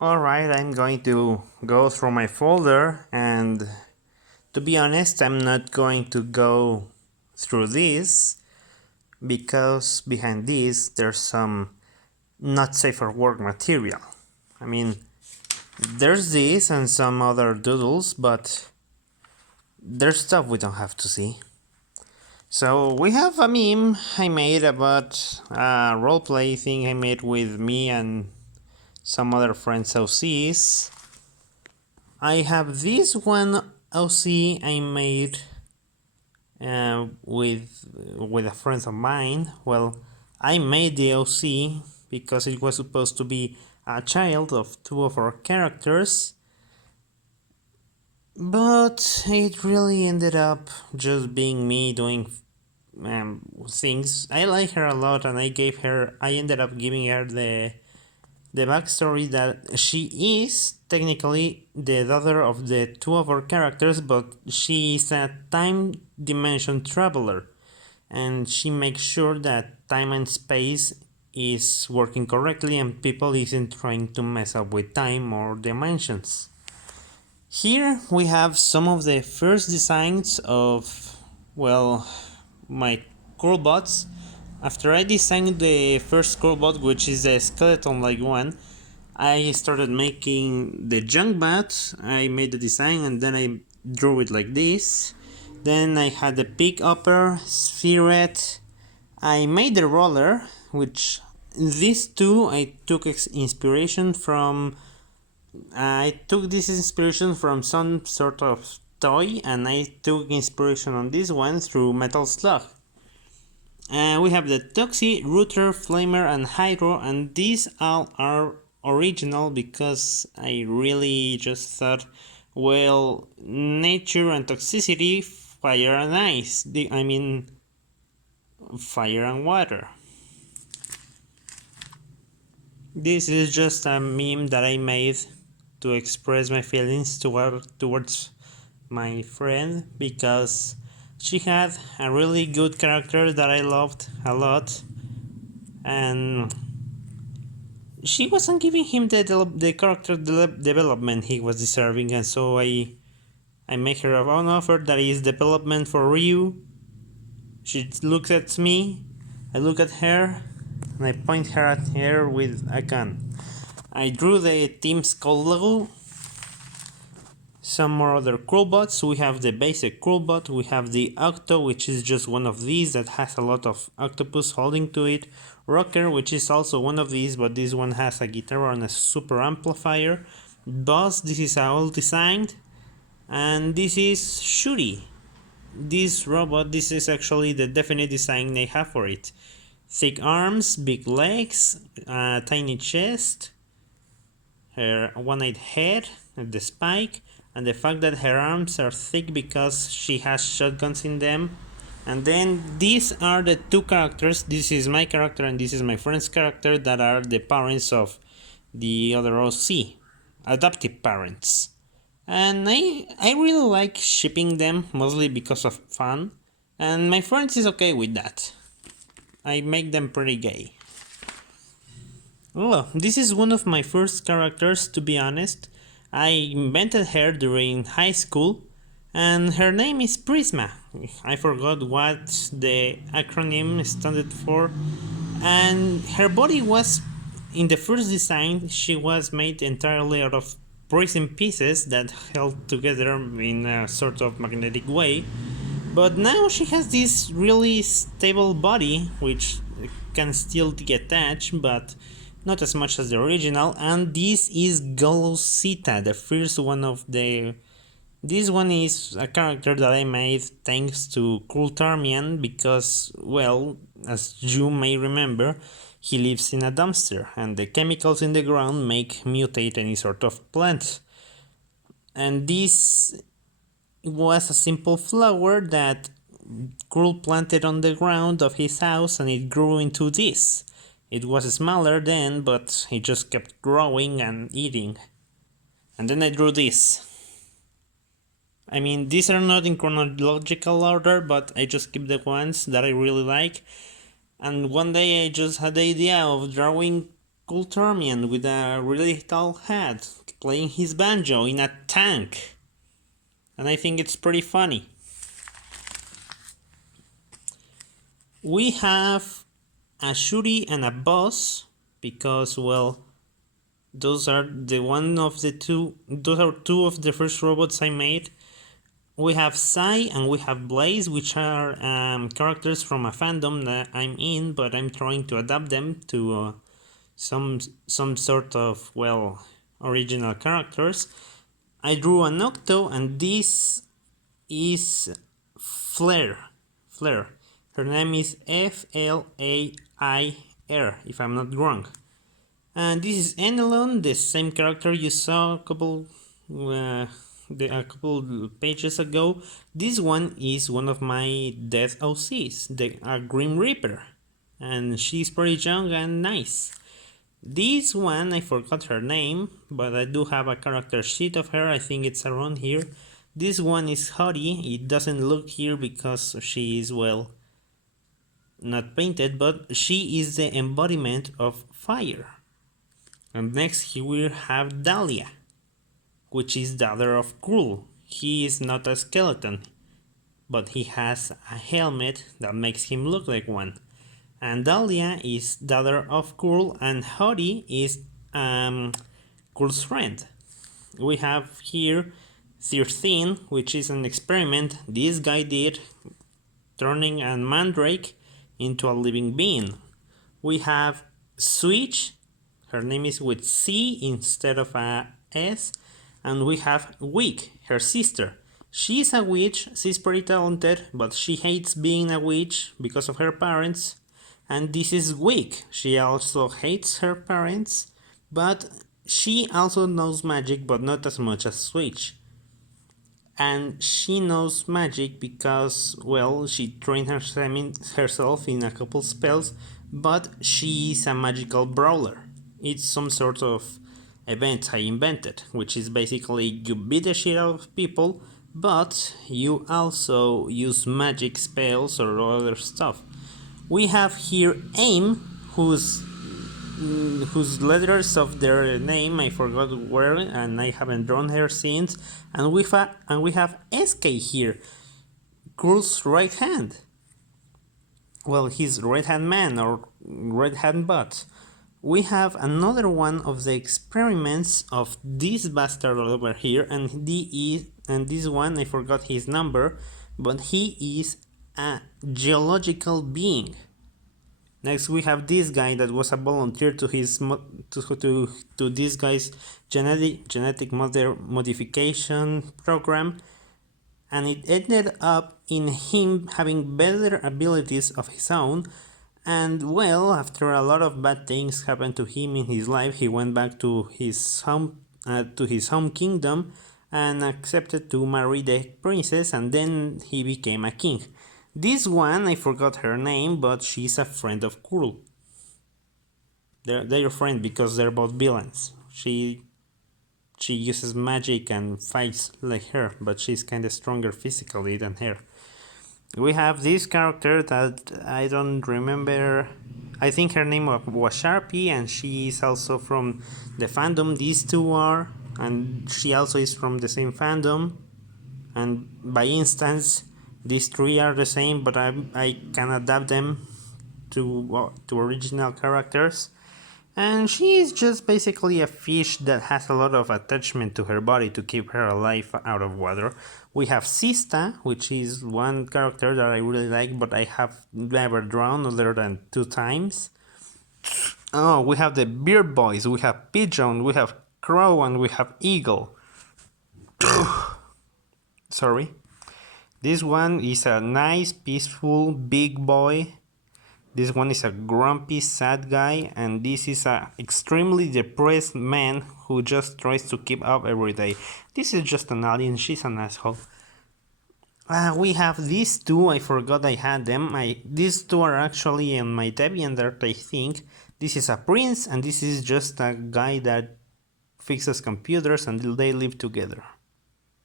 Alright, I'm going to go through my folder, and to be honest, I'm not going to go through this because behind this there's some not safe for work material. I mean, there's this and some other doodles, but there's stuff we don't have to see. So we have a meme I made about a roleplay thing I made with me and some other friends OCs. I have this one OC I made with a friend of mine. Well, I made the OC because it was supposed to be a child of two of our characters, but it really ended up just being me doing things. I like her a lot, and I ended up giving her the backstory that she is technically the daughter of the two of our characters, but she is a time dimension traveler, and she makes sure that time and space is working correctly and people isn't trying to mess up with time or dimensions. Here we have some of the first designs of, well, my Curlbots. After I designed the first Curlbot, which is a skeleton-like one, I started making the junk bat. I made the design and then I drew it like this. Then I had the pig upper, spherette. I made the roller, which these two I took inspiration from. I took this inspiration from some sort of toy, and I took inspiration on this one through Metal Slug. We have the Toxie, Router, Flamer, and Hydro, and these all are original because I really just thought, well, nature and toxicity, fire and ice. I mean, fire and water. This is just a meme that I made to express my feelings towards my friend because she had a really good character that I loved a lot, and she wasn't giving him the character development he was deserving, and so I make her an offer that is development for Ryu. She looks at me, I look at her, and I point her at her with a gun. I drew the Team Skull logo. Some more other Curlbots. We have the basic Curlbot, we have the Octo, which is just one of these that has a lot of octopus holding to it. Rocker, which is also one of these, but this one has a guitar and a super amplifier. Boss, this is all designed. And this is Shuri. This robot, this is actually the definite design they have for it. Thick arms, big legs, tiny chest, her one-eyed head, the spike, and the fact that her arms are thick because she has shotguns in them. And then these are the two characters. This is my character and this is my friend's character that are the parents of the other OC, adoptive parents. And I really like shipping them, mostly because of fun, and my friends is okay with that. I make them pretty gay. Well, this is one of my first characters, to be honest. I invented her during high school, and her name is Prisma. I forgot what the acronym stood for, and her body was, in the first design, she was made entirely out of prism pieces that held together in a sort of magnetic way. But now she has this really stable body, which can still detach, but not as much as the original. And this is Golosita, the first one of the. This one is a character that I made thanks to Kultarmian because, well, as you may remember, he lives in a dumpster and the chemicals in the ground make mutate any sort of plant. And this was a simple flower that Krull planted on the ground of his house and it grew into this. It was smaller then, but it just kept growing and eating. And then I drew this. I mean, these are not in chronological order, but I just keep the ones that I really like. And one day I just had the idea of drawing Kulturmian with a really tall head playing his banjo in a tank. And I think it's pretty funny. We have a Shuri and a boss because, well, those are two of the first robots I made. We have Sai and we have Blaze, which are characters from a fandom that I'm in, but I'm trying to adapt them to some sort of, well, original characters. I drew an Octo, and this is Flare. Her name is Flair, if I'm not wrong. And this is Enelon, the same character you saw a couple pages ago. This one is one of my Death OCs, the Grim Reaper, and she's pretty young and nice. This one, I forgot her name, but I do have a character sheet of her, I think it's around here. This one is Hori. It doesn't look here because she is, well, not painted, but she is the embodiment of fire. And next here we have Dahlia, which is daughter of Krull. He is not a skeleton, but he has a helmet that makes him look like one. And Dahlia is daughter of Krull, and Hori is Krull's friend. We have here 13, which is an experiment this guy did, turning a mandrake into a living being. We have Switch, her name is with C instead of a S, and we have Wick, her sister. She's a witch, she's pretty talented, but she hates being a witch because of her parents. And this is Wick. She also hates her parents, but she also knows magic, but not as much as Switch. And she knows magic because, well, she trained herself in a couple spells, but she is a magical brawler. It's some sort of event I invented, which is basically you beat the shit out of people, but you also use magic spells or other stuff. We have here AIM, whose letters of their name I forgot where, and I haven't drawn her since. And we have SK here, Krull's right hand. Well, his right hand man or right hand bot. We have another one of the experiments of this bastard over here, and this one I forgot his number, but he is a geological being. Next we have this guy that was a volunteer to his to this guy's genetic modification program, and it ended up in him having better abilities of his own. And well, after a lot of bad things happened to him in his life, he went back to his home kingdom and accepted to marry the princess, and then he became a king. This one, I forgot her name, but she's a friend of Krull. They're friends because they're both villains. She uses magic and fights like her, but she's kinda stronger physically than her. We have this character that I don't remember. I think her name was Sharpie, and she is also from the fandom. These two are, and she also is from the same fandom. And by instance, these three are the same, but I can adapt them to original characters. And she is just basically a fish that has a lot of attachment to her body to keep her alive out of water. We have Sista, which is one character that I really like, but I have never drawn other than 2 times. Oh, we have the Beard Boys, we have Pigeon, we have Crow, and we have Eagle. Sorry. This one is a nice, peaceful, big boy. This one is a grumpy, sad guy, and this is a extremely depressed man who just tries to keep up every day. This is just an alien, she's an asshole. We have these two, I forgot I had them. These two are actually in my DeviantArt, I think. This is a prince, and this is just a guy that fixes computers, and they live together.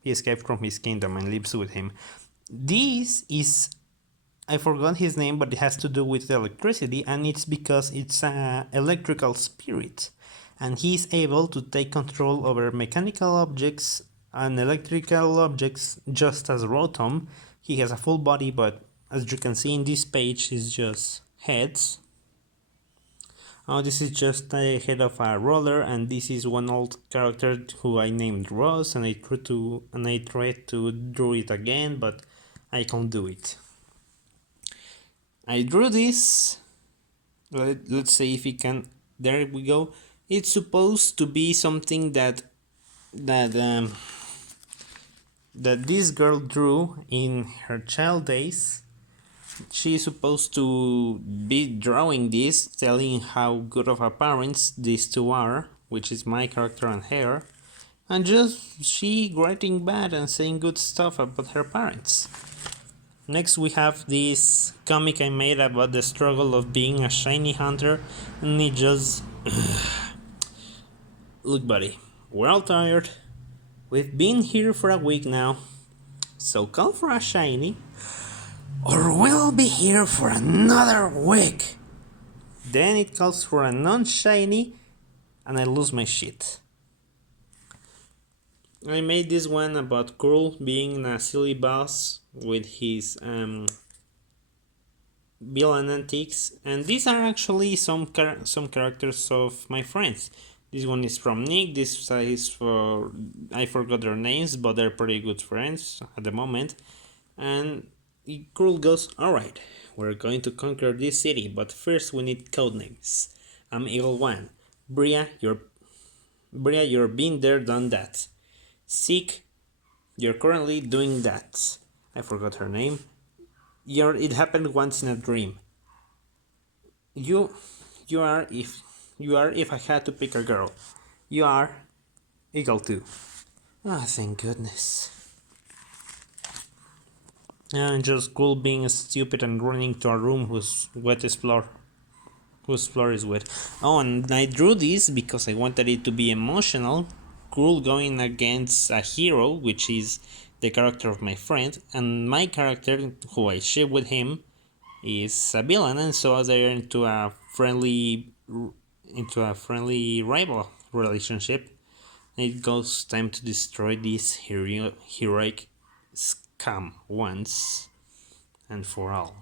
He escaped from his kingdom and lives with him. This is I forgot his name, but it has to do with electricity, and it's because it's an electrical spirit, and he's able to take control over mechanical objects and electrical objects, just as Rotom. He has a full body, but as you can see in this page, it's just heads. Oh, this is just a head of a roller, and this is one old character who I named Ross, and I tried to draw it again, but I can't do it. I drew this. Let's see if we can. There we go. It's supposed to be something that this girl drew in her child days. She's supposed to be drawing this, telling how good of her parents these two are, which is my character and her, and just she writing bad and saying good stuff about her parents. Next we have this comic I made about the struggle of being a shiny hunter, and it just... Look buddy, we're all tired. We've been here for a week now, so call for a shiny, or we'll be here for another week. Then it calls for a non-shiny, and I lose my shit. I made this one about Curl being a silly boss with his villain antics, and these are actually some characters of my friends. This one is from Nick, this is for... I forgot their names, but they're pretty good friends at the moment. And Curl goes, alright, we're going to conquer this city, but first we need codenames. I'm Eagle One. Bria, you're been there, done that. Seek, you're currently doing that. I forgot her name. It happened once in a dream. You are if I had to pick a girl. You are Eagle 2. Ah, thank goodness. And just Cool being stupid and running to a room whose floor is wet. Oh, and I drew this because I wanted it to be emotional. Cool going against a hero, which is the character of my friend, and my character, who I share with him, is a villain, and so they're into a friendly rival relationship. It goes time to destroy this heroic scum once and for all.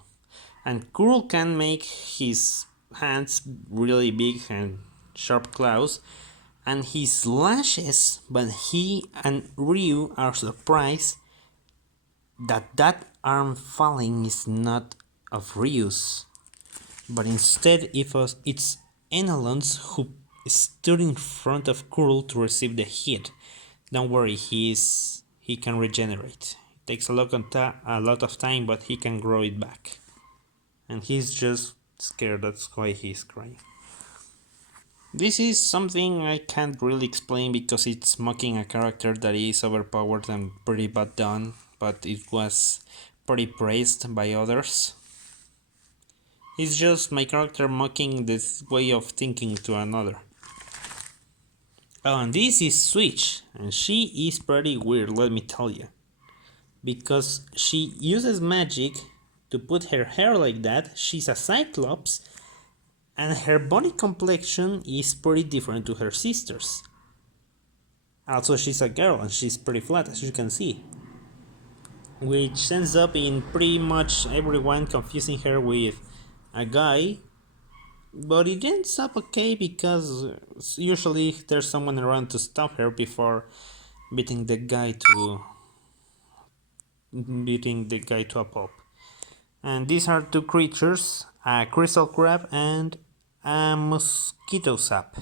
And Kurl can make his hands really big and sharp claws, and he slashes, but he and Ryu are surprised that arm falling is not of Ryu's, but instead it's Enelon's, who stood in front of Kurl to receive the hit. Don't worry, he can regenerate. It takes a lot of time, but he can grow it back. And he's just scared, that's why he's crying. This is something I can't really explain because it's mocking a character that is overpowered and pretty bad done, but it was pretty praised by others. It's just my character mocking this way of thinking to another. Oh, and this is Switch, and she is pretty weird, let me tell you. Because she uses magic to put her hair like that. She's a Cyclops, and her body complexion is pretty different to her sister's. Also, she's a girl and she's pretty flat, as you can see, which ends up in pretty much everyone confusing her with a guy, but it ends up okay because usually there's someone around to stop her before beating the guy to a pulp. And these are two creatures, a crystal crab and a mosquito sap.